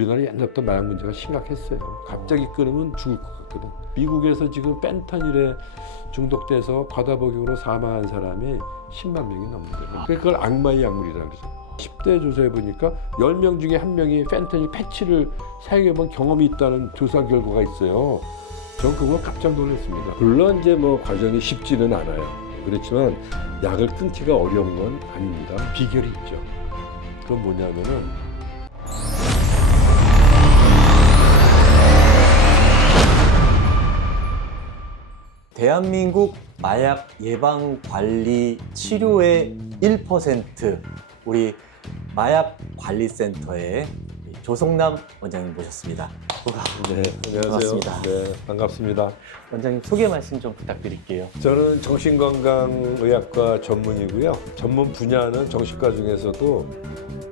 우리나라 옛날부터 마약 문제가 심각했어요. 갑자기 끊으면 죽을 것 같거든. 미국에서 지금 펜타닐에 중독돼서 과다복용으로 사망한 사람이 10만 명이 넘는데요. 그걸 악마의 약물이라고 그러죠. 10대 조사해 보니까 10명 중에 1명이 펜타닐 패치를 사용해 본 경험이 있다는 조사 결과가 있어요. 전 그거 깜짝 놀랐습니다. 물론 이제 뭐 과정이 쉽지는 않아요. 그렇지만 약을 끊기가 어려운 건 아닙니다. 비결이 있죠. 그건 뭐냐면은 대한민국 마약 예방 관리 치료의 1% 우리 마약관리센터의 조성남 원장님 모셨습니다. 네, 안녕하세요. 반갑습니다. 네, 반갑습니다. 원장님 소개 말씀 좀 부탁드릴게요. 저는 정신건강의학과 전문이고요. 전문 분야는 정신과 중에서도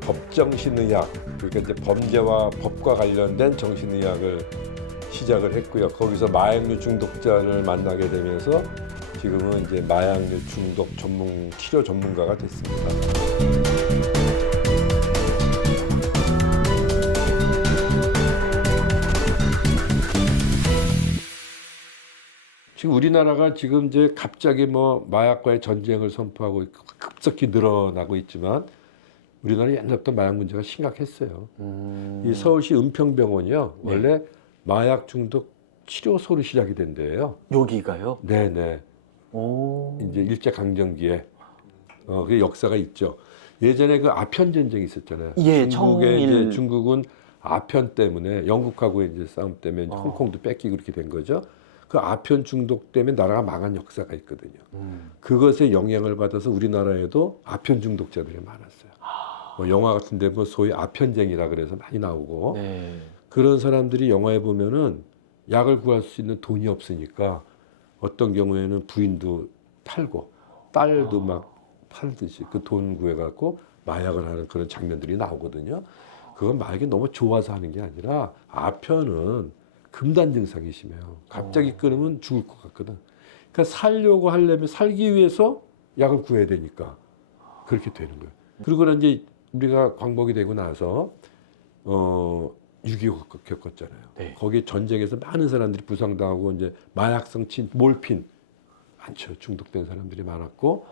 법정신의학, 그러니까 이제 범죄와 법과 관련된 정신의학을 시작을 했고요. 거기서 마약류 중독자를 만나게 되면서 지금은 이제 마약류 중독 전문 치료 전문가가 됐습니다. 지금 우리나라가 지금 이제 갑자기 뭐 마약과의 전쟁을 선포하고 있고 급속히 늘어나고 있지만 우리나라 옛날부터 마약 문제가 심각했어요. 이 서울시 은평병원이요. 네. 원래 마약 중독 치료소로 시작이 된 데예요. 여기가요? 네네. 오. 이제 일제 강점기에 그 역사가 있죠. 예전에 그 아편 전쟁이 있었잖아요. 예, 이제 중국은 아편 때문에 영국하고의 이제 싸움 때문에 홍콩도 뺏기고 그렇게 된 거죠. 그 아편 중독 때문에 나라가 망한 역사가 있거든요. 그것에 영향을 받아서 우리나라에도 아편 중독자들이 많았어요. 뭐 영화 같은데 뭐 소위 아편쟁이라 그래서 많이 나오고 네. 그런 사람들이 영화에 보면은 약을 구할 수 있는 돈이 없으니까 어떤 경우에는 부인도 팔고 딸도 막 팔듯이 그 돈 구해갖고 마약을 하는 그런 장면들이 나오거든요. 그건 마약이 너무 좋아서 하는 게 아니라 아편은 금단 증상이 심해요. 갑자기 끊으면 죽을 것 같거든. 그러니까 살려고 하려면 살기 위해서 약을 구해야 되니까 그렇게 되는 거예요. 그리고 이제 우리가 광복이 되고 나서 6.25 겪었잖아요. 네. 거기 전쟁에서 많은 사람들이 부상당하고 이제 마약성 몰핀 많죠. 중독된 사람들이 많았고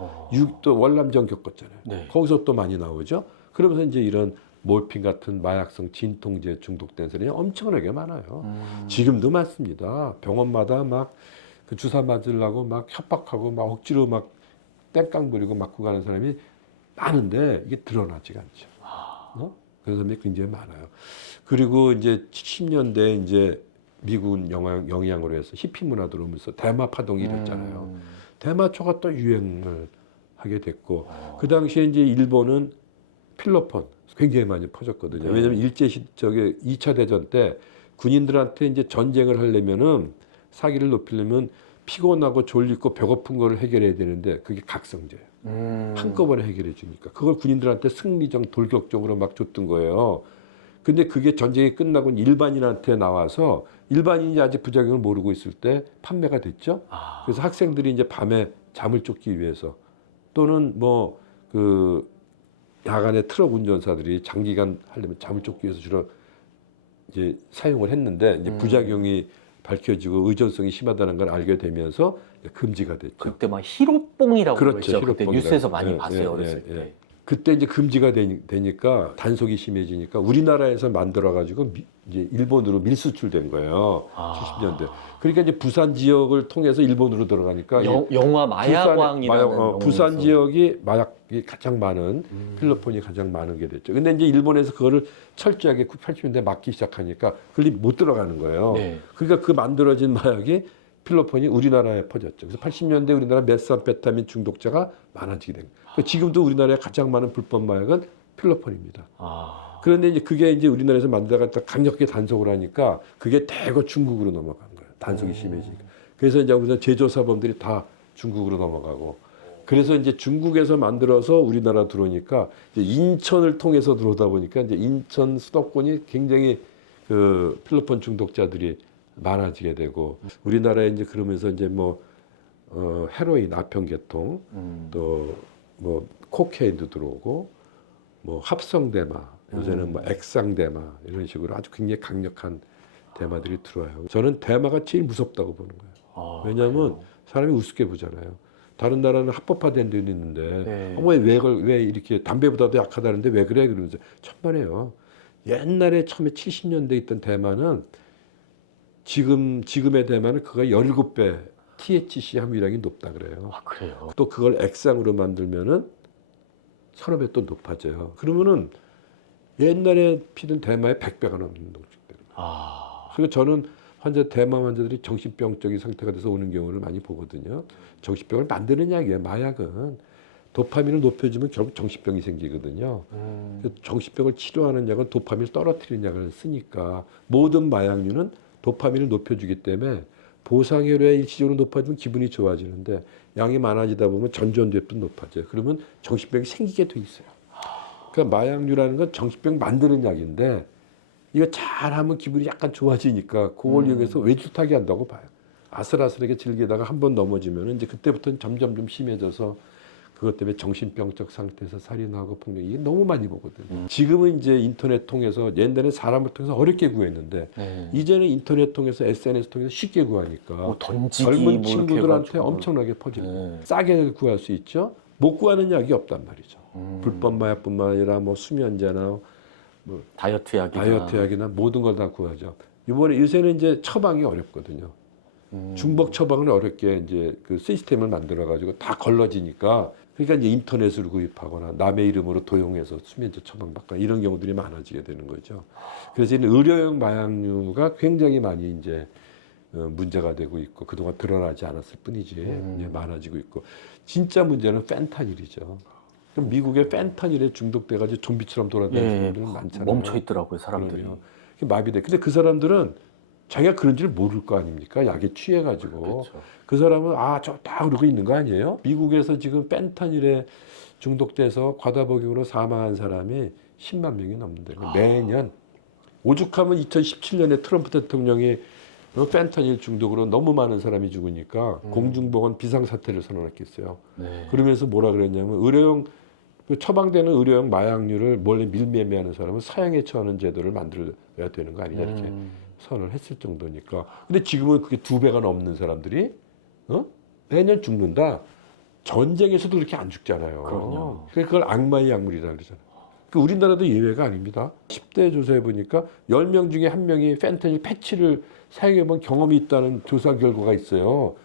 또 월남전 겪었잖아요. 네. 거기서 또 많이 나오죠. 그러면서 이제 이런 몰핀 같은 마약성 진통제 중독된 사람이 엄청나게 많아요. 지금도 많습니다. 병원마다 막 그 주사 맞으려고 막 협박하고 막 억지로 막 땡깡 부리고 맞고 가는 사람이 많은데 이게 드러나지가 않죠. 그런 사람이 굉장히 많아요. 그리고 이제 70년대 이제 미국 영향으로 해서 히피 문화 들어오면서 대마 파동이 일었잖아요. 대마초가 또 유행을 하게 됐고 그 당시에 이제 일본은 필로폰 굉장히 많이 퍼졌거든요. 왜냐하면 저게 2차 대전 때 군인들한테 이제 전쟁을 하려면은 사기를 높이려면 피곤하고 졸리고 배고픈 거를 해결해야 되는데 그게 각성제예요. 한꺼번에 해결해 주니까 그걸 군인들한테 승리적 돌격적으로 막 줬던 거예요. 근데 그게 전쟁이 끝나고 일반인한테 나와서 일반인이 아직 부작용을 모르고 있을 때 판매가 됐죠. 그래서 학생들이 이제 밤에 잠을 쫓기 위해서 또는 뭐 그 야간에 트럭 운전사들이 장기간 하려면 잠을 쫓기 위해서 주로 이제 사용을 했는데 이제 부작용이 밝혀지고 의존성이 심하다는 걸 알게 되면서 금지가 됐죠. 그때 막 히로뽕이라고 그렇죠. 그랬죠. 그때 히로뽕이라고. 뉴스에서 많이 예, 봤어요. 예, 어렸을 예, 때. 예. 그때 이제 금지가 되니까 단속이 심해지니까 우리나라에서 만들어가지고 이제 일본으로 밀수출된 거예요. 70년대. 그러니까 이제 부산 지역을 통해서 일본으로 들어가니까 영화 마약왕이라는 부산 지역이 마약이 가장 많은 필로폰이 가장 많은 게 됐죠. 근데 이제 일본에서 그거를 철저하게 80년대 막기 시작하니까 그걸 못 들어가는 거예요. 네. 그러니까 그 만들어진 마약이 필로폰이 우리나라에 퍼졌죠. 그래서 80년대 우리나라 메스암페타민 중독자가 많아지게 된 거예요. 그러니까 지금도 우리나라에 가장 많은 불법 마약은 필로폰입니다. 그런데 이제 그게 이제 우리나라에서 만들다가 강력하게 단속을 하니까 그게 대거 중국으로 넘어간 거예요. 단속이 심해지니까. 그래서 이제 우리나라 제조사범들이 다 중국으로 넘어가고. 그래서 이제 중국에서 만들어서 우리나라 들어오니까 이제 인천을 통해서 들어오다 보니까 이제 인천 수도권이 굉장히 그 필로폰 중독자들이 많아지게 되고 우리나라에 이제 그러면서 이제 뭐 헤로인 아편계통 또 뭐 코케인도 들어오고 뭐 합성대마 요새는 뭐 액상대마 이런 식으로 아주 굉장히 강력한 대마들이 들어와요. 저는 대마가 제일 무섭다고 보는 거예요. 아, 왜냐하면 그래요? 사람이 우습게 보잖아요. 다른 나라는 합법화된 데는 있는데 네. 왜 이렇게 담배보다도 약하다는데 왜 그래? 그러면서 천만에요. 옛날에 처음에 70년대 있던 대마는 지금의 대마는 그거 17배 THC 함유량이 높다 그래요. 아, 그래요? 또 그걸 액상으로 만들면은 서너 배 또 높아져요. 그러면은 옛날에 피던 대마의 100배가 넘는 농축되는 거예요. 아, 그래서 저는 대마 환자들이 정신병적인 상태가 돼서 오는 경우를 많이 보거든요. 정신병을 만드는 약이에요. 마약은 도파민을 높여주면 결국 정신병이 생기거든요. 그래서 정신병을 치료하는 약은 도파민을 떨어뜨리는 약을 쓰니까 모든 마약류는 도파민을 높여주기 때문에 보상혈액 일시적으로 높아지면 기분이 좋아지는데 양이 많아지다 보면 전두엽도 높아져요. 그러면 정신병이 생기게 돼 있어요. 그러니까 마약류라는 건 정신병 만드는 약인데 이거 잘하면 기분이 약간 좋아지니까 그걸 이용해서 외줄타기 한다고 봐요. 아슬아슬하게 즐기다가 한 번 넘어지면 이제 그때부터는 점점 좀 심해져서 그것 때문에 정신병적 상태에서 살인하고 폭력 이게 너무 많이 보거든요. 지금은 이제 인터넷 통해서 옛날에는 사람을 통해서 어렵게 구했는데 네. 이제는 인터넷 통해서 SNS 통해서 쉽게 구하니까 뭐 던지기 젊은 뭐 이렇게 친구들한테 해가지고. 엄청나게 퍼집니다. 네. 싸게 구할 수 있죠. 못 구하는 약이 없단 말이죠. 불법 마약뿐만 아니라 뭐 수면제나 다이어트 약이나. 다이어트 약이나 모든 걸 다 구하죠. 이번에 요새는 이제 처방이 어렵거든요. 중복 처방은 어렵게 이제 그 시스템을 만들어 가지고 다 걸러지니까 그러니까 이제 인터넷으로 구입하거나 남의 이름으로 도용해서 수면제 처방받거나 이런 경우들이 많아지게 되는 거죠. 그래서 이제 의료용 마약류가 굉장히 많이 이제 문제가 되고 있고 그동안 드러나지 않았을 뿐이지 이제 많아지고 있고 진짜 문제는 펜타닐이죠. 그럼 미국에 펜타닐에 중독돼가지고 좀비처럼 돌아다니는 예, 사람들은 많잖아요. 멈춰 있더라고요, 사람들이. 그럼요. 마비돼. 근데 그 사람들은 자기가 그런 줄 모를 거 아닙니까? 약에 취해가지고. 그렇죠. 그 사람은 아, 좋다 그러고 있는 거 아니에요? 미국에서 지금 펜타닐에 중독돼서 과다복용으로 사망한 사람이 10만 명이 넘는데 매년 오죽하면 2017년에 트럼프 대통령이 펜타닐 중독으로 너무 많은 사람이 죽으니까 공중보건 비상사태를 선언했겠어요. 네. 그러면서 뭐라 그랬냐면 의료용 그 처방되는 의료용 마약류를 몰래 밀매매하는 사람은 사형에 처하는 제도를 만들어야 되는 거 아니냐 이렇게 선언을 했을 정도니까. 근데 지금은 그게 2배가 넘는 사람들이 매년 죽는다. 전쟁에서도 그렇게 안 죽잖아요. 그럼요. 그러니까 그걸 악마의 약물이다 그러잖아요. 그 우리나라도 예외가 아닙니다. 10대 조사해 보니까 10명 중에 1명이 펜타닐 패치를 사용해 본 경험이 있다는 조사 결과가 있어요.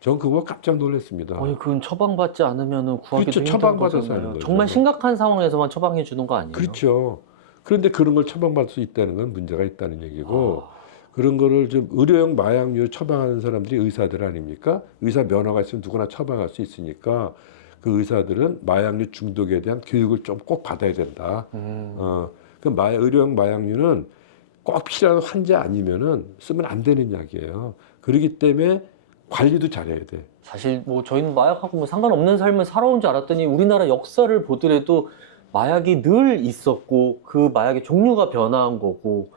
전 그거 깜짝 놀랐습니다. 아니, 그건 처방받지 않으면 구하기도 그렇죠. 힘든 처방받아서 거잖아요. 하는 거죠. 정말 심각한 상황에서만 처방해 주는 거 아니에요? 그렇죠. 그런데 그런 걸 처방받을 수 있다는 건 문제가 있다는 얘기고 그런 거를 좀 의료용 마약류 처방하는 사람들이 의사들 아닙니까? 의사 면허가 있으면 누구나 처방할 수 있으니까 그 의사들은 마약류 중독에 대한 교육을 좀 꼭 받아야 된다. 그 의료용 마약류는 꼭 필요한 환자 아니면은 쓰면 안 되는 약이에요. 그렇기 때문에 관리도 잘해야 돼. 사실 뭐 저희는 마약하고 뭐 상관없는 삶을 살아온 줄 알았더니 우리나라 역사를 보더라도 마약이 늘 있었고 그 마약의 종류가 변화한 거고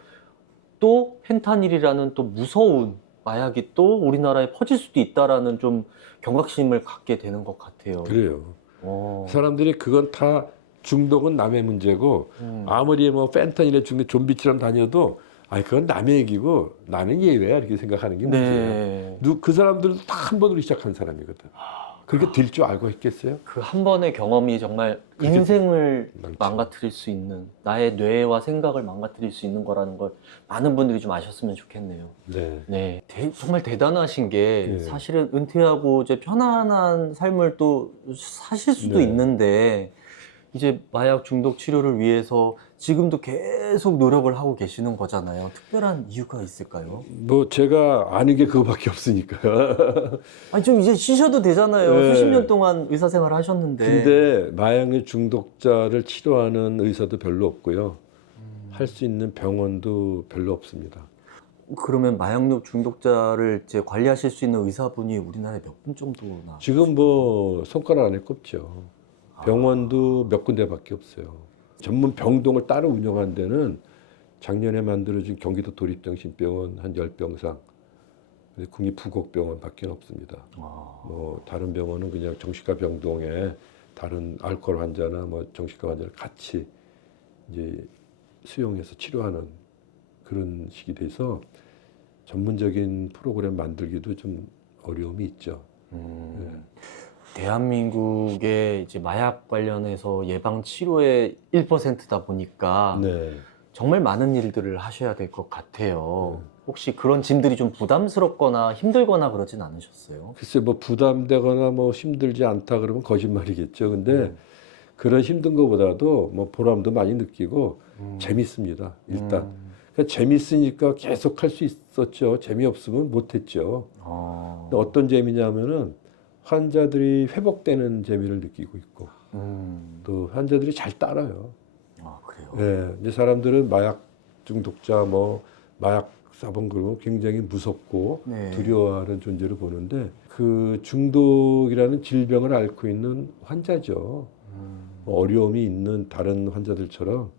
또 펜타닐이라는 또 무서운 마약이 또 우리나라에 퍼질 수도 있다라는 좀 경각심을 갖게 되는 것 같아요. 그래요. 어. 사람들이 그건 다 중독은 남의 문제고 아무리 뭐 펜타닐에 중독 좀비처럼 다녀도 아니 그건 남의 얘기고 나는 예외야 이렇게 생각하는 게 문제예요. 네. 그 사람들도 다 한 번으로 시작한 사람이거든. 그렇게 될 줄 알고 했겠어요? 그 한 번의 경험이 정말 그게 인생을 많죠. 망가뜨릴 수 있는 나의 뇌와 생각을 망가뜨릴 수 있는 거라는 걸 많은 분들이 좀 아셨으면 좋겠네요. 네. 네, 정말 대단하신 게 네. 사실은 은퇴하고 이제 편안한 삶을 또 사실 수도 네. 있는데 이제 마약 중독 치료를 위해서 지금도 계속 노력을 하고 계시는 거잖아요. 특별한 이유가 있을까요? 뭐 제가 아는 게 그거밖에 없으니까. 아니 좀 이제 쉬셔도 되잖아요. 네. 수십 년 동안 의사 생활 하셨는데. 근데 마약류 중독자를 치료하는 의사도 별로 없고요. 할 수 있는 병원도 별로 없습니다. 그러면 마약류 중독자를 이제 관리하실 수 있는 의사분이 우리나라에 몇 분 정도나? 지금 뭐 손가락 안에 꼽죠. 병원도 몇 군데밖에 없어요. 전문 병동을 따로 운영한 데는 작년에 만들어진 경기도 도립정신병원 한 10병상, 국립부곡병원밖에 없습니다. 뭐 다른 병원은 그냥 정신과 병동에 다른 알코올 환자나 뭐 정신과 환자를 같이 이제 수용해서 치료하는 그런 식이 돼서 전문적인 프로그램 만들기도 좀 어려움이 있죠. 대한민국의 이제 마약 관련해서 예방 치료의 1%다 보니까 네. 정말 많은 일들을 하셔야 될 것 같아요. 혹시 그런 짐들이 좀 부담스럽거나 힘들거나 그러진 않으셨어요? 글쎄 뭐 부담되거나 뭐 힘들지 않다 그러면 거짓말이겠죠. 근데 그런 힘든 것보다도 뭐 보람도 많이 느끼고 재밌습니다. 일단 그러니까 재밌으니까 계속 할 수 있었죠. 재미없으면 못했죠. 근데 어떤 재미냐면은 환자들이 회복되는 재미를 느끼고 있고 또 환자들이 잘 따라요. 아, 그래요? 예, 이제 사람들은 마약 중독자 뭐 마약 사본 그러면 굉장히 무섭고 네. 두려워하는 존재로 보는데 그 중독이라는 질병을 앓고 있는 환자죠. 어려움이 있는 다른 환자들처럼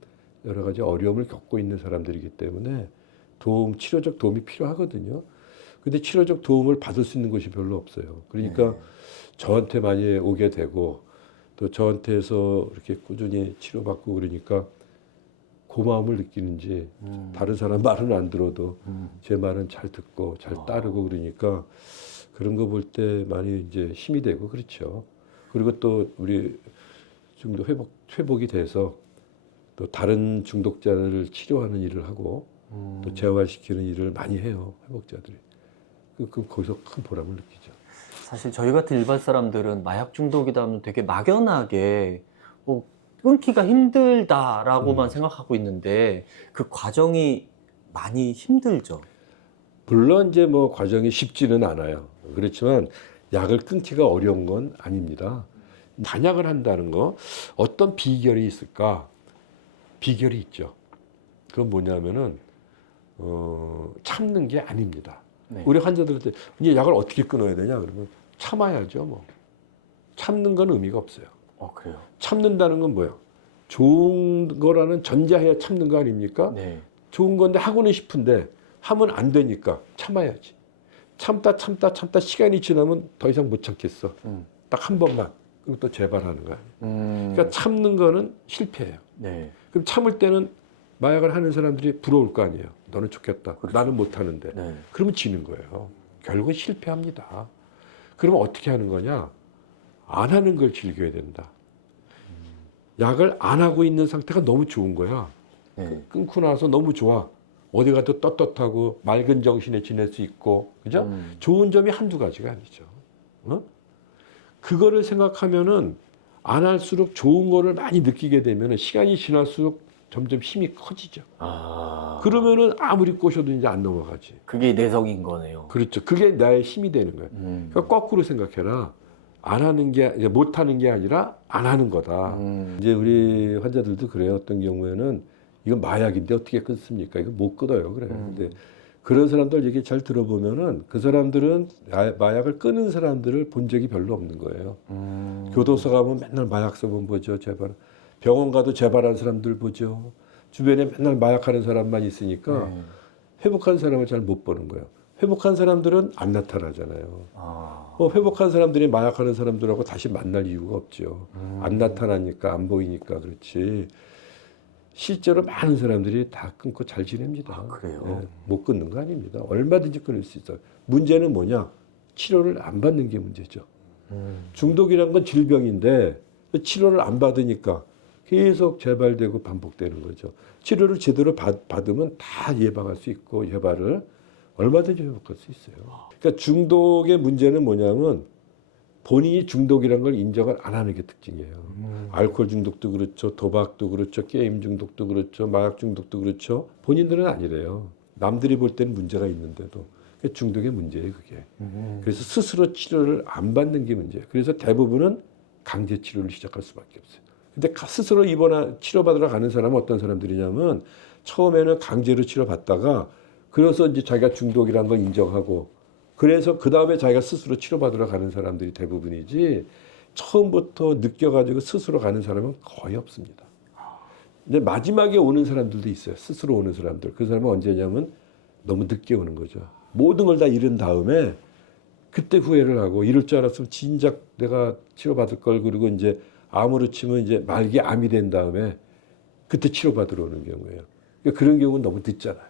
여러 가지 어려움을 겪고 있는 사람들이기 때문에 치료적 도움이 필요하거든요. 근데 치료적 도움을 받을 수 있는 곳이 별로 없어요. 그러니까 네. 저한테 많이 오게 되고 또 저한테서 이렇게 꾸준히 치료받고 그러니까 고마움을 느끼는지 다른 사람 말은 안 들어도 제 말은 잘 듣고 잘 따르고 그러니까 그런 거 볼 때 많이 이제 힘이 되고 그렇죠. 그리고 또 우리 중독 회복이 돼서 또 다른 중독자를 치료하는 일을 하고 또 재활시키는 일을 많이 해요. 회복자들이. 거기서 큰 보람을 느끼죠. 사실 저희 같은 일반 사람들은 마약 중독이다 하면 되게 막연하게 뭐 끊기가 힘들다라고만 생각하고 있는데 그 과정이 많이 힘들죠. 물론 이제 뭐 과정이 쉽지는 않아요. 그렇지만 약을 끊기가 어려운 건 아닙니다. 단약을 한다는 거 어떤 비결이 있을까? 비결이 있죠. 그건 뭐냐면은 참는 게 아닙니다. 네. 우리 환자들한테 이제 약을 어떻게 끊어야 되냐 그러면 참아야죠. 뭐 참는 건 의미가 없어요. 그래요? 참는다는 건 뭐예요? 좋은 거라는 전제하에 참는 거 아닙니까? 네. 좋은 건데 하고는 싶은데 하면 안 되니까 참아야지. 참다 시간이 지나면 더 이상 못 참겠어. 딱 한 번만. 그리고 또 재발하는 거야. 그러니까 참는 거는 실패예요. 네. 그럼 참을 때는 마약을 하는 사람들이 부러울 거 아니에요. 너는 좋겠다. 그렇죠. 나는 못 하는데. 네. 그러면 지는 거예요. 결국은 실패합니다. 그러면 어떻게 하는 거냐? 안 하는 걸 즐겨야 된다. 약을 안 하고 있는 상태가 너무 좋은 거야. 네. 끊고 나서 너무 좋아. 어디 가도 떳떳하고 맑은 정신에 지낼 수 있고, 그죠? 좋은 점이 한두 가지가 아니죠. 어? 그거를 생각하면은 안 할수록 좋은 거를 많이 느끼게 되면은 시간이 지날수록 점점 힘이 커지죠. 그러면은 아무리 꼬셔도 이제 안 넘어가지. 그게 내성인 거네요. 그렇죠. 그게 나의 힘이 되는 거예요. 그러니까 거꾸로 생각해라. 안 하는 게, 이제 못 하는 게 아니라 안 하는 거다. 이제 우리 환자들도 그래요. 어떤 경우에는 이건 마약인데 어떻게 끊습니까? 이거 못 끊어요. 그래요. 근데 그런 사람들 얘기 잘 들어보면은 그 사람들은 마약을 끊은 사람들을 본 적이 별로 없는 거예요. 교도소 가면 맨날 마약서만 보죠. 재발. 병원 가도 재발한 사람들 보죠. 주변에 맨날 마약하는 사람만 있으니까 회복한 사람을 잘 못 보는 거예요. 회복한 사람들은 안 나타나잖아요. 회복한 사람들이 마약하는 사람들하고 다시 만날 이유가 없죠. 안 나타나니까, 안 보이니까 그렇지. 실제로 많은 사람들이 다 끊고 잘 지냅니다. 그래요? 네, 못 끊는 거 아닙니다. 얼마든지 끊을 수 있어요. 문제는 뭐냐? 치료를 안 받는 게 문제죠. 중독이란 건 질병인데 치료를 안 받으니까 계속 재발되고 반복되는 거죠. 치료를 제대로 받으면 다 예방할 수 있고 재발을 얼마든지 회복할 수 있어요. 그러니까 중독의 문제는 뭐냐면 본인이 중독이라는 걸 인정을 안 하는 게 특징이에요. 알코올 중독도 그렇죠. 도박도 그렇죠. 게임 중독도 그렇죠. 마약 중독도 그렇죠. 본인들은 아니래요. 남들이 볼 때는 문제가 있는데도. 그게 중독의 문제예요, 그게. 그래서 스스로 치료를 안 받는 게 문제예요. 그래서 대부분은 강제 치료를 시작할 수밖에 없어요. 근데 스스로 치료받으러 가는 사람은 어떤 사람들이냐면 처음에는 강제로 치료받다가 그래서 이제 자기가 중독이라는 걸 인정하고 그래서 그 다음에 자기가 스스로 치료받으러 가는 사람들이 대부분이지 처음부터 느껴가지고 스스로 가는 사람은 거의 없습니다. 근데 마지막에 오는 사람들도 있어요. 스스로 오는 사람들. 그 사람은 언제냐면 너무 늦게 오는 거죠. 모든 걸 다 잃은 다음에 그때 후회를 하고 이럴 줄 알았으면 진작 내가 치료받을 걸 그리고 이제 암으로 치면 이제 말기 암이 된 다음에 그때 치료받으러 오는 경우예요. 그러니까 그런 경우는 너무 늦잖아요.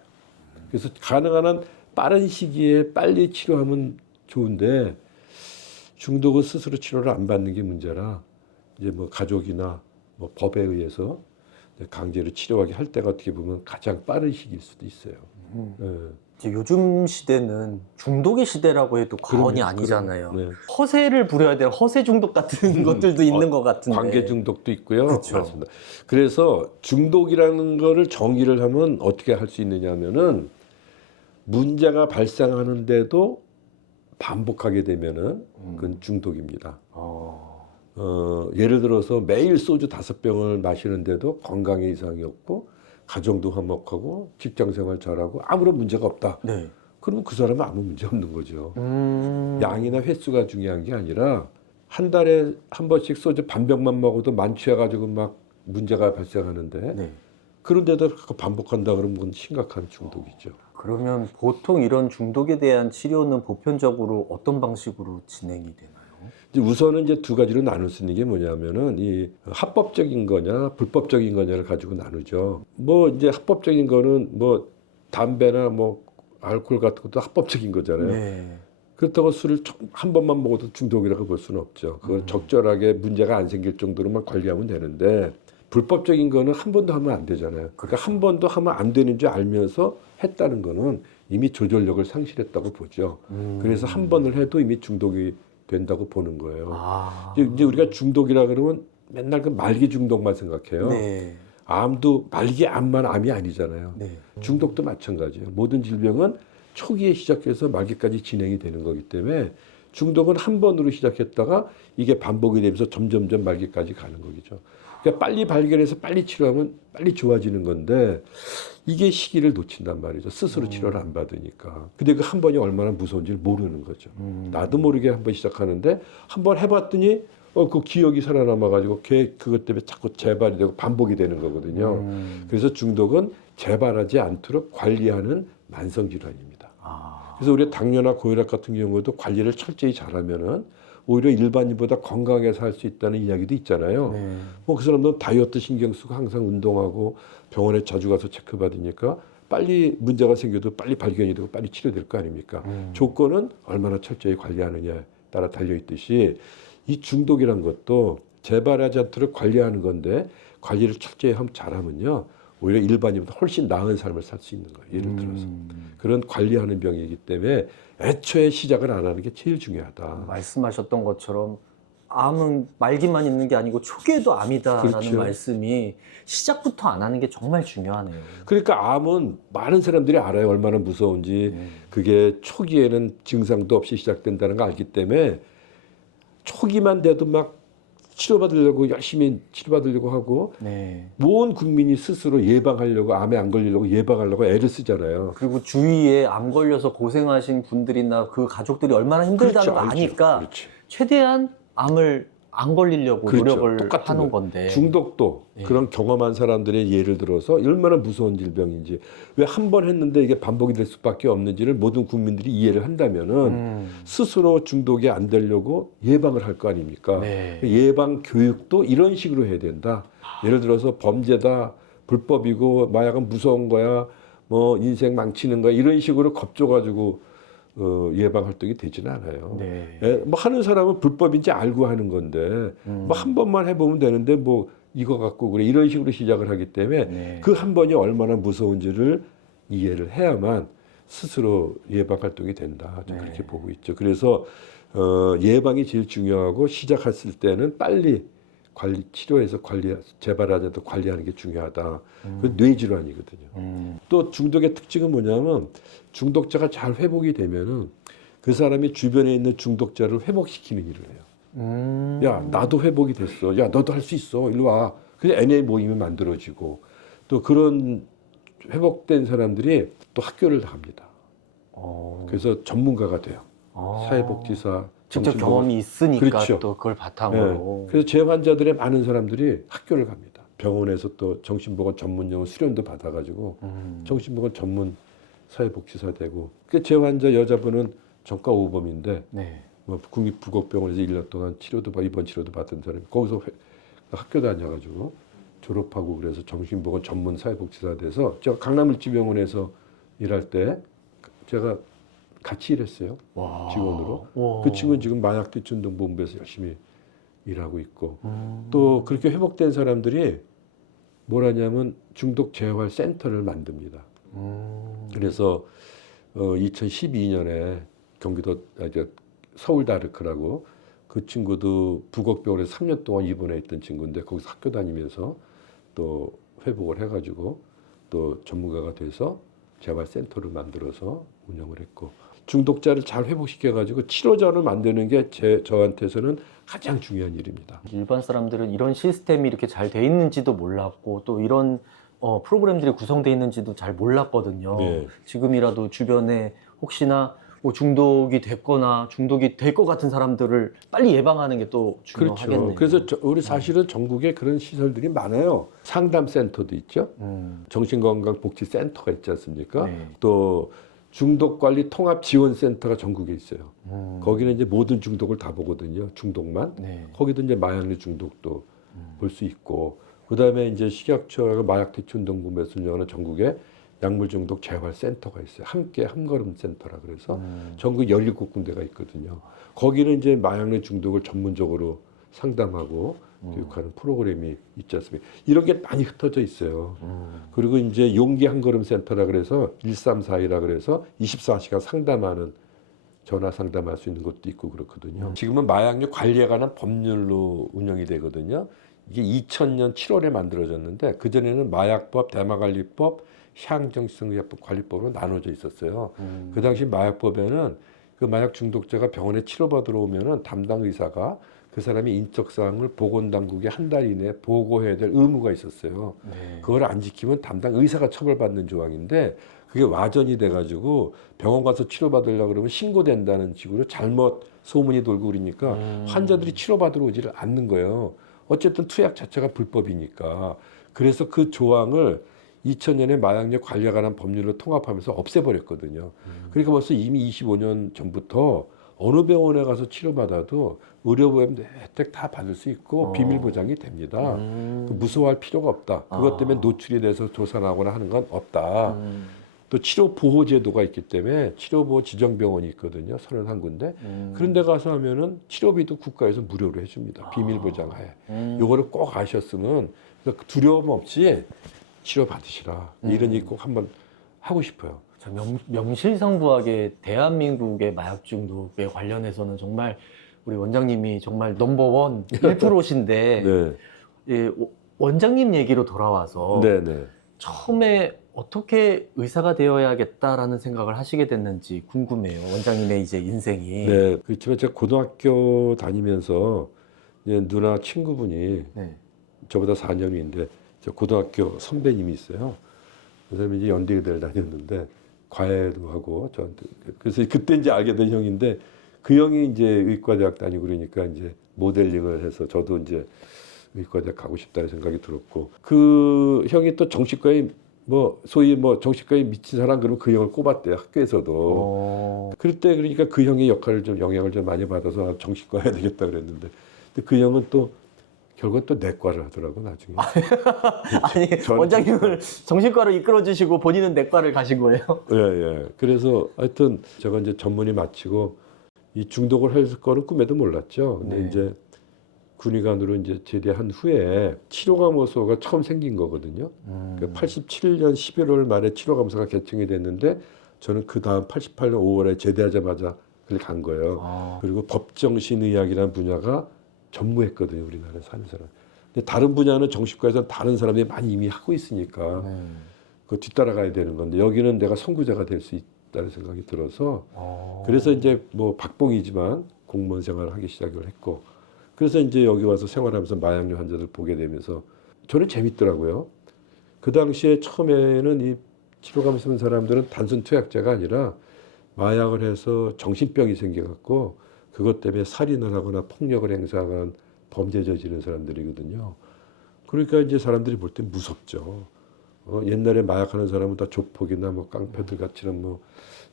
그래서 가능한 한 빠른 시기에 빨리 치료하면 좋은데 중독은 스스로 치료를 안 받는 게 문제라 이제 뭐 가족이나 뭐 법에 의해서 강제로 치료하게 할 때가 어떻게 보면 가장 빠른 시기일 수도 있어요. 예. 이제 요즘 시대는 중독의 시대라고 해도 과언이 그럼요, 아니잖아요. 그럼요. 네. 허세를 부려야 될 허세 중독 같은 것들도 있는 것 같은데. 관계 중독도 있고요. 그렇죠. 맞습니다. 그래서 중독이라는 거를 정의를 하면 어떻게 할 수 있느냐 하면은 문제가 발생하는데도 반복하게 되면은 그건 중독입니다. 예를 들어서 매일 소주 5병을 마시는데도 건강에 이상이 없고 가정도 화목하고 직장생활 잘하고 아무런 문제가 없다. 네. 그러면 그 사람은 아무 문제 없는 거죠. 양이나 횟수가 중요한 게 아니라 한 달에 한 번씩 소주 반 병만 먹어도 만취해가지고 막 문제가 발생하는데 네. 그런데도 반복한다 그러면 그건 심각한 중독이죠. 그러면 보통 이런 중독에 대한 치료는 보편적으로 어떤 방식으로 진행이 되나요? 이제 우선은 이제 두 가지로 나눌 수 있는 게 뭐냐면은 이 합법적인 거냐 불법적인 거냐를 가지고 나누죠. 뭐 이제 합법적인 거는 뭐 담배나 뭐 알코올 같은 것도 합법적인 거잖아요. 네. 그렇다고 술을 한 번만 먹어도 중독이라고 볼 수는 없죠. 그걸 적절하게 문제가 안 생길 정도로만 관리하면 되는데 불법적인 거는 한 번도 하면 안 되잖아요. 그러니까 한 번도 하면 안 되는 줄 알면서 했다는 거는 이미 조절력을 상실했다고 보죠. 그래서 한 번을 해도 이미 중독이 된다고 보는 거예요. 아. 이제 우리가 중독이라 그러면 맨날 그 말기 중독만 생각해요. 네. 암도 말기 암만 암이 아니잖아요. 네. 중독도 마찬가지예요. 모든 질병은 초기에 시작해서 말기까지 진행이 되는 거기 때문에 중독은 한 번으로 시작했다가 이게 반복이 되면서 점점점 말기까지 가는 거죠. 그러니까 빨리 발견해서 빨리 치료하면 빨리 좋아지는 건데 이게 시기를 놓친단 말이죠. 스스로 치료를 안 받으니까. 근데 그 한 번이 얼마나 무서운지를 모르는 거죠. 나도 모르게 한 번 시작하는데 한 번 해봤더니 그 기억이 살아남아가지고 그것 때문에 자꾸 재발이 되고 반복이 되는 거거든요. 그래서 중독은 재발하지 않도록 관리하는 만성 질환입니다. 그래서 우리가 당뇨나 고혈압 같은 경우도 관리를 철저히 잘하면은 오히려 일반인보다 건강하게 살 수 있다는 이야기도 있잖아요. 네. 뭐 그 사람들은 다이어트 신경 쓰고 항상 운동하고 병원에 자주 가서 체크받으니까 빨리 문제가 생겨도 빨리 발견이 되고 빨리 치료될 거 아닙니까? 조건은 얼마나 철저히 관리하느냐에 따라 달려있듯이 이 중독이란 것도 재발하지 않도록 관리하는 건데 관리를 철저히 잘하면요. 오히려 일반인보다 훨씬 나은 삶을 살 수 있는 거예요. 예를 들어서. 그런 관리하는 병이기 때문에 애초에 시작을 안 하는 게 제일 중요하다. 말씀하셨던 것처럼 암은 말기만 있는 게 아니고 초기에도 암이다라는 그렇죠. 말씀이 시작부터 안 하는 게 정말 중요하네요. 그러니까 암은 많은 사람들이 알아요. 얼마나 무서운지. 그게 초기에는 증상도 없이 시작된다는 걸 알기 때문에 초기만 돼도 막 치료받으려고 열심히 치료받으려고 하고 네. 모든 국민이 스스로 예방하려고 암에 안 걸리려고 예방하려고 애를 쓰잖아요. 그리고 주위에 암 걸려서 고생하신 분들이나 그 가족들이 얼마나 힘들다는 걸 알죠. 아니까 그렇지. 최대한 암을 안 걸리려고 그렇죠. 노력을 똑같은 하는 거예요. 건데. 중독도 네. 그런 경험한 사람들의 예를 들어서 얼마나 무서운 질병인지 왜 한 번 했는데 이게 반복이 될 수밖에 없는지를 모든 국민들이 이해를 한다면은 스스로 중독이 안 되려고 예방을 할 거 아닙니까? 네. 예방 교육도 이런 식으로 해야 된다. 예를 들어서 범죄다, 불법이고 마약은 무서운 거야, 뭐 인생 망치는 거야 이런 식으로 겁줘가지고 예방 활동이 되지는 않아요. 네. 뭐 하는 사람은 불법인지 알고 하는 건데 뭐 한 번만 해보면 되는데 뭐 이거 갖고 그래 이런 식으로 시작을 하기 때문에 네. 그 한 번이 얼마나 무서운지를 이해를 해야만 스스로 예방 활동이 된다. 좀 네. 그렇게 보고 있죠. 그래서 예방이 제일 중요하고 시작했을 때는 빨리 치료해서 재발하지 않도록 관리하는 게 중요하다. 그 뇌질환이거든요. 또 중독의 특징은 뭐냐면 중독자가 잘 회복이 되면은 그 사람이 주변에 있는 중독자를 회복시키는 일을 해요. 야, 나도 회복이 됐어. 야, 너도 할 수 있어. 일로 와. 그래서 NA 모임이 만들어지고 또 그런 회복된 사람들이 또 학교를 나갑니다. 그래서 전문가가 돼요. 사회복지사, 직접 정신보건. 경험이 있으니까 그렇죠. 또 그걸 바탕으로. 네. 그래서 재환자들의 많은 사람들이 학교를 갑니다. 병원에서 또 정신보건 전문용어 수련도 받아가지고 정신보건 전문 사회복지사 되고. 그 재환자 여자분은 전과 5범인데 네. 뭐 국립부곡병원에서 1년 동안 입원 치료도 받은 사람이 거기서 학교 다녀가지고 졸업하고 그래서 정신보건 전문 사회복지사 돼서 제가 강남일지병원에서 일할 때 제가 같이 일했어요. 와. 직원으로. 와. 그 친구는 지금 마약 대처운동본부에서 열심히 일하고 있고 또 그렇게 회복된 사람들이 뭘 하냐면 중독 재활 센터를 만듭니다. 그래서 2012년에 경기도 서울 다르크라고 그 친구도 부곡병원에 3년 동안 입원해 있던 친구인데 거기서 학교 다니면서 또 회복을 해가지고 또 전문가가 돼서 재활센터를 만들어서 운영을 했고 중독자를 잘 회복시켜가지고 치료자를 만드는 게 저한테서는 가장 중요한 일입니다. 일반 사람들은 이런 시스템이 이렇게 잘 돼 있는지도 몰랐고 또 이런 프로그램들이 구성되어 있는지도 잘 몰랐거든요. 네. 지금이라도 주변에 혹시나 뭐 중독이 됐거나 중독이 될 것 같은 사람들을 빨리 예방하는 게 또 중요하겠네요. 그렇죠. 그래서 우리 사실은 전국에 그런 시설들이 많아요. 상담센터도 있죠. 정신건강복지센터가 있지 않습니까? 네. 또 중독관리 통합지원센터가 전국에 있어요. 거기는 이제 모든 중독을 다 보거든요. 중독만. 네. 거기도 이제 마약류 중독도 볼 수 있고, 그 다음에 이제 식약처가 마약 대처운동본부에서 운영하는 전국에 약물 중독 재활 센터가 있어요. 함께 한걸음 센터라 그래서 전국 17군데가 있거든요. 거기는 이제 마약류 중독을 전문적으로 상담하고 교육하는 프로그램이 있지 않습니까? 이런 게 많이 흩어져 있어요. 그리고 이제 용기 한걸음 센터라 그래서 1342라 그래서 24시간 상담하는 전화 상담할 수 있는 것도 있고 그렇거든요. 지금은 마약류 관리에 관한 법률로 운영이 되거든요. 이게 2000년 7월에 만들어졌는데 그전에는 마약법, 대마관리법, 향정신의약법 관리법으로 나눠져 있었어요. 그 당시 마약법에는 그 마약 중독자가 병원에 치료받으러 오면은 담당 의사가 그 사람의 인적사항을 보건당국에 한 달 이내에 보고해야 될 의무가 있었어요. 네. 그걸 안 지키면 담당 의사가 처벌받는 조항인데 그게 와전이 돼가지고 병원 가서 치료받으려고 그러면 신고된다는 식으로 잘못 소문이 돌고 그러니까 환자들이 치료받으러 오지를 않는 거예요. 어쨌든 투약 자체가 불법이니까. 그래서 그 조항을 2000년에 마약류 관리에 관한 법률로 통합하면서 없애버렸거든요. 그러니까 벌써 이미 25년 전부터 어느 병원에 가서 치료받아도 의료보험 혜택 다 받을 수 있고 비밀 보장이 됩니다. 무서워할 필요가 없다. 그것 때문에 노출이 돼서 조사나거나 하는 건 없다. 또 치료 보호 제도가 있기 때문에 치료 보호 지정병원이 있거든요. 31군데. 그런 데 가서 하면은 치료비도 국가에서 무료로 해줍니다. 비밀 보장하에. 요거를 꼭 아셨으면 그러니까 두려움 없이 치료 받으시라. 이런 얘기 꼭 한번 하고 싶어요. 명실상부하게 대한민국의 마약 중독에 관련해서는 정말 우리 원장님이 정말 넘버원 1%신데 네. 예, 원장님 얘기로 돌아와서 네네. 처음에 어떻게 의사가 되어야겠다라는 생각을 하시게 됐는지 궁금해요. 원장님의 이제 인생이. 네. 그렇지만 제가 고등학교 다니면서 이제 누나 친구분이 네. 저보다 4년 위인데 저 고등학교 선배님이 있어요. 그 사람이 이제 연대의대를 다녔는데 과외도 하고 저한테 그래서 그때 이제 알게 된 형인데 그 형이 이제 의과대학 다니고 그러니까 이제 모델링을 해서 저도 이제 의과대학 가고 싶다는 생각이 들었고 그 형이 또 정신과에 뭐 소위 뭐 정신과에 미친 사람 그러면 그 형을 꼽았대요 학교에서도. 그럴 때 그러니까 그 형의 역할을 좀 영향을 좀 많이 받아서 정신과 해야 되겠다 그랬는데 근데 그 형은 또 결국은 또 내과를 하더라고 나중에. 아니 원장님을 정신과로 이끌어 주시고 본인은 내과를 가신 거예요? 예, 예. 그래서 하여튼 제가 이제 전문의 마치고 이 중독을 할 거는 꿈에도 몰랐죠. 근데 네. 이제 군의관으로 이제 제대한 후에 치료감호소가 처음 생긴 거거든요. 그러니까 87년 11월 말에 치료감호소가 개청이 됐는데 저는 그 다음 88년 5월에 제대하자마자 그걸 간 거예요. 그리고 법정신의학이라는 분야가 전무했거든요. 우리나라에 사는 사람. 근데 다른 분야는 정신과에서는 다른 사람들이 많이 이미 하고 있으니까 그 뒤따라가야 되는 건데 여기는 내가 선구자가 될 수 있다는 생각이 들어서 그래서 이제 뭐 박봉이지만 공무원 생활을 하기 시작을 했고 그래서 이제 여기 와서 생활하면서 마약류 환자들 보게 되면서 저는 재밌더라고요. 그 당시에 처음에는 이 치료감 쓰는 사람들은 단순 투약자가 아니라 마약을 해서 정신병이 생겨갖고 그것 때문에 살인을 하거나 폭력을 행사한 범죄 저지른 사람들이거든요. 그러니까 이제 사람들이 볼 때 무섭죠. 옛날에 마약하는 사람은 다 조폭이나 뭐 깡패들 같이는 뭐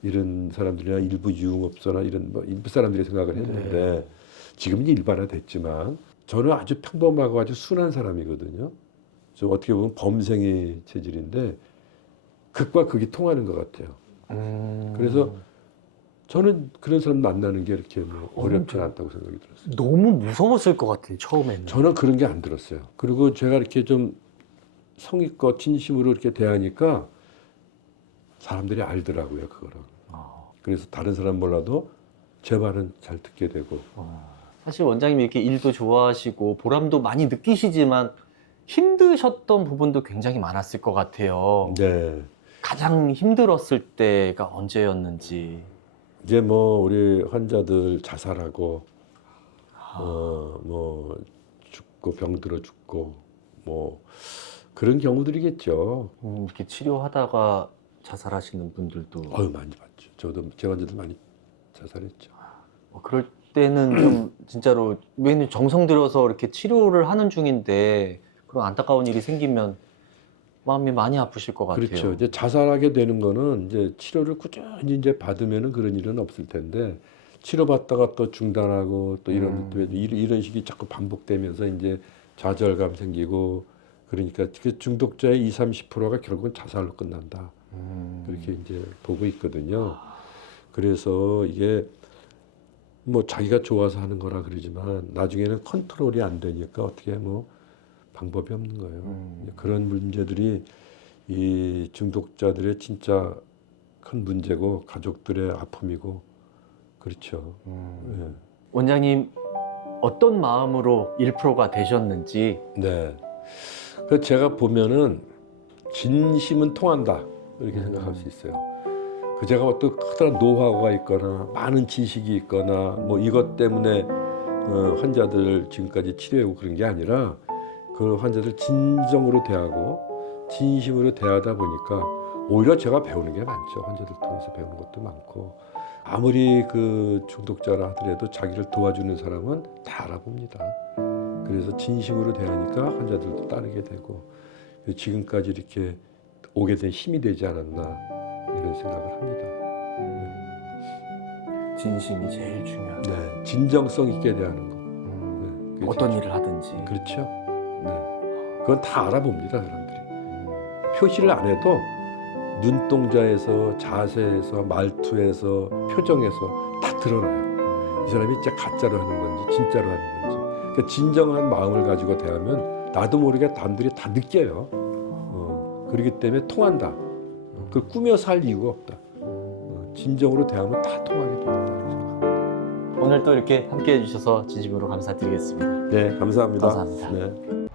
이런 사람들이나 일부 유흥업소나 이런 뭐 일부 사람들이 생각을 했는데 지금은 일반화됐지만 저는 아주 평범하고 아주 순한 사람이거든요. 좀 어떻게 보면 범생이 체질인데 극과 극이 통하는 것 같아요. 그래서 저는 그런 사람 만나는 게 이렇게 뭐 어렵지 않다고 생각이 들었어요. 너무 무서웠을 것 같아요, 처음에는. 저는 그런 게 안 들었어요. 그리고 제가 이렇게 좀 성의껏 진심으로 이렇게 대하니까 사람들이 알더라고요, 그거를. 그래서 다른 사람 몰라도 제 말은 잘 듣게 되고. 사실 원장님이 이렇게 일도 좋아하시고 보람도 많이 느끼시지만 힘드셨던 부분도 굉장히 많았을 것 같아요. 네. 가장 힘들었을 때가 언제였는지. 이제 뭐 우리 환자들 자살하고 뭐 죽고 병들어 죽고 뭐 그런 경우들이겠죠. 이렇게 치료하다가 자살하시는 분들도 많이 봤죠. 저도 제 환자들 많이 자살했죠. 그럴 때는 좀 진짜로 왜냐면 정성 들여서 이렇게 치료를 하는 중인데 그런 안타까운 일이 생기면 마음이 많이 아프실 것 같아요. 그렇죠. 이제 자살하게 되는 거는 이제 치료를 꾸준히 이제 받으면은 그런 일은 없을 텐데 치료받다가 또 중단하고 또 이런 식이 자꾸 반복되면서 이제 좌절감 생기고 그러니까 그 중독자의 20-30%가 결국은 자살로 끝난다. 그렇게 이제 보고 있거든요. 그래서 이게 뭐 자기가 좋아서 하는 거라 그러지만 나중에는 컨트롤이 안 되니까 어떻게 뭐 방법이 없는 거예요. 그런 문제들이 이 중독자들의 진짜 큰 문제고 가족들의 아픔이고 그렇죠. 예. 원장님 어떤 마음으로 1%가 되셨는지. 네. 그 제가 보면은 진심은 통한다 이렇게 생각할 수 있어요. 그 제가 어떤 커다란 노하우가 있거나 많은 지식이 있거나 뭐 이것 때문에 환자들 지금까지 치료하고 그런 게 아니라 그 환자들 진정으로 대하고 진심으로 대하다 보니까 오히려 제가 배우는 게 많죠. 환자들 통해서 배우는 것도 많고 아무리 그 중독자라 하더라도 자기를 도와주는 사람은 다 알아봅니다. 그래서 진심으로 대하니까 환자들도 따르게 되고 지금까지 이렇게 오게 된 힘이 되지 않았나 이런 생각을 합니다. 진심이 제일 중요하다. 네, 진정성 있게 대하는 거. 네, 어떤 일을 하든지. 그렇죠. 네, 그건 다 알아봅니다 사람들이. 표시를 안 해도 눈동자에서 자세에서 말투에서 표정에서 다 드러나요. 이 사람이 진짜 가짜로 하는 건지 진짜로 하는 건지. 그러니까 진정한 마음을 가지고 대하면 나도 모르게 남들이 다 느껴요. 그렇기 때문에 통한다. 그걸 꾸며서 할 이유가 없다. 진정으로 대하면 다 통하게 된다. 오늘 또 이렇게 함께 해주셔서 진심으로 감사드리겠습니다. 네, 감사합니다. 감사합니다. 네.